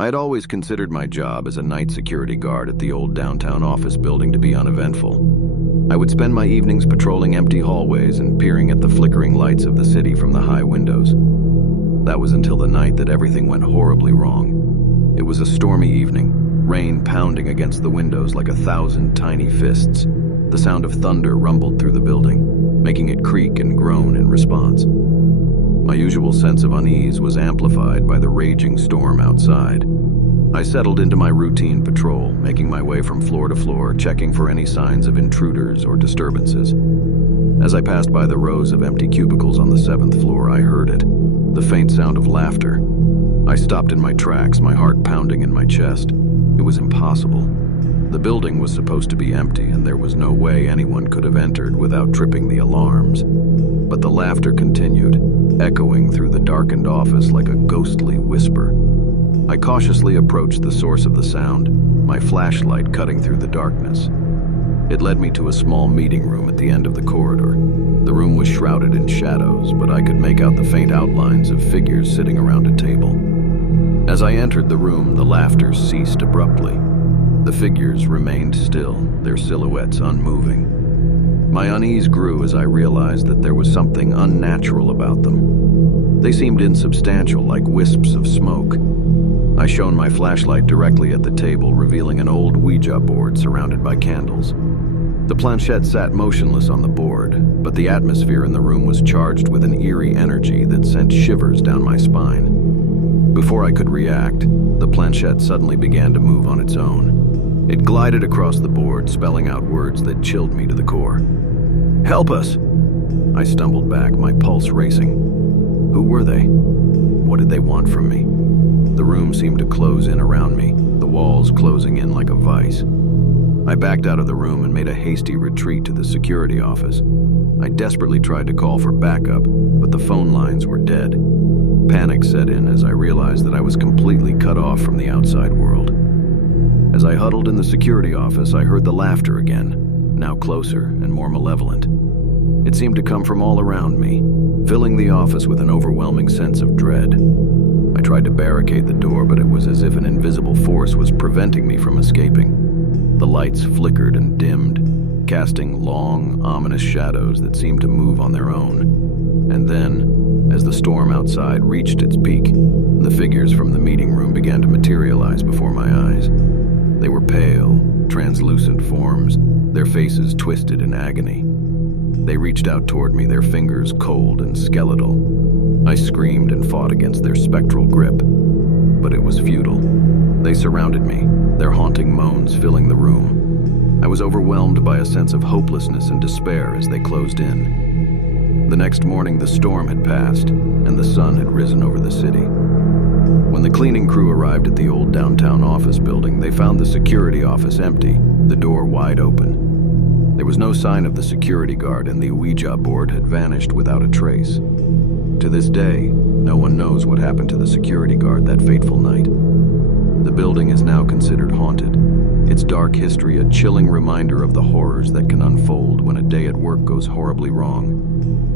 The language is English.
I had always considered my job as a night security guard at the old downtown office building to be uneventful. I would spend my evenings patrolling empty hallways and peering at the flickering lights of the city from the high windows. That was until the night that everything went horribly wrong. It was a stormy evening, rain pounding against the windows like 1,000 tiny fists. The sound of thunder rumbled through the building, making it creak and groan in response. My usual sense of unease was amplified by the raging storm outside. I settled into my routine patrol, making my way from floor to floor, checking for any signs of intruders or disturbances. As I passed by the rows of empty cubicles on the 7th floor, I heard it, the faint sound of laughter. I stopped in my tracks, my heart pounding in my chest. It was impossible. The building was supposed to be empty, and there was no way anyone could have entered without tripping the alarms. But the laughter continued, echoing through the darkened office like a ghostly whisper. I cautiously approached the source of the sound, my flashlight cutting through the darkness. It led me to a small meeting room at the end of the corridor. The room was shrouded in shadows, but I could make out the faint outlines of figures sitting around a table. As I entered the room, the laughter ceased abruptly. The figures remained still, their silhouettes unmoving. My unease grew as I realized that there was something unnatural about them. They seemed insubstantial, like wisps of smoke. I shone my flashlight directly at the table, revealing an old Ouija board surrounded by candles. The planchette sat motionless on the board, but the atmosphere in the room was charged with an eerie energy that sent shivers down my spine. Before I could react, the planchette suddenly began to move on its own. It glided across the board, spelling out words that chilled me to the core. "Help us!" I stumbled back, my pulse racing. Who were they? What did they want from me? The room seemed to close in around me, the walls closing in like a vice. I backed out of the room and made a hasty retreat to the security office. I desperately tried to call for backup, but the phone lines were dead. Panic set in as I realized that I was completely cut off from the outside world. As I huddled in the security office, I heard the laughter again, now closer and more malevolent. It seemed to come from all around me, filling the office with an overwhelming sense of dread. I tried to barricade the door, but it was as if an invisible force was preventing me from escaping. The lights flickered and dimmed, casting long, ominous shadows that seemed to move on their own. And then, as the storm outside reached its peak, the figures from the meeting room began to materialize before my eyes. They were pale, translucent forms, their faces twisted in agony. They reached out toward me, their fingers cold and skeletal. I screamed and fought against their spectral grip, but it was futile. They surrounded me, their haunting moans filling the room. I was overwhelmed by a sense of hopelessness and despair as they closed in. The next morning, the storm had passed, and the sun had risen over the city. When the cleaning crew arrived at the old downtown office building, they found the security office empty, the door wide open. There was no sign of the security guard, and the Ouija board had vanished without a trace. To this day, no one knows what happened to the security guard that fateful night. The building is now considered haunted, its dark history a chilling reminder of the horrors that can unfold when a day at work goes horribly wrong.